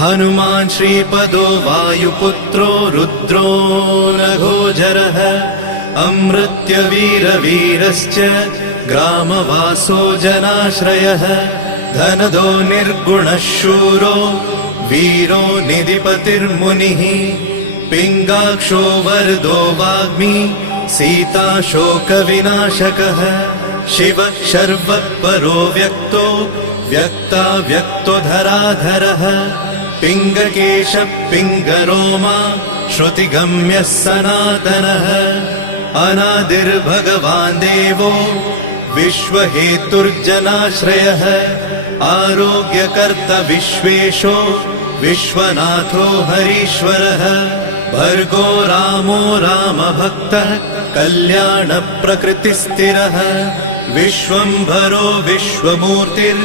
हनुमान् श्रीपदो वायुपुत्रो रुद्रो नघोजरः अमृत्यवीरवीरश्च ग्रामवासो जनाश्रयः धनदो निर्गुणः शूरो वीरो निधिपतिर्मुनिः पिङ्गाक्षो वरदो वाग्मी सीता शोकविनाशकः शिवः शर्वः परो व्यक्तो व्यक्तो धराधरः पिङ्गकेशः पिङ्गरोमा श्रुतिगम्यः सनातनः अनादिर्भगवान् देवो विश्वहेतुर्जनाश्रयः आरोग्यकर्ता विश्वेशो विश्वनाथो हरीश्वरः भर्गो रामो रामभक्तः कल्याणप्रकृतिस्थिरः विश्वम्भरो विश्वमूर्तिर्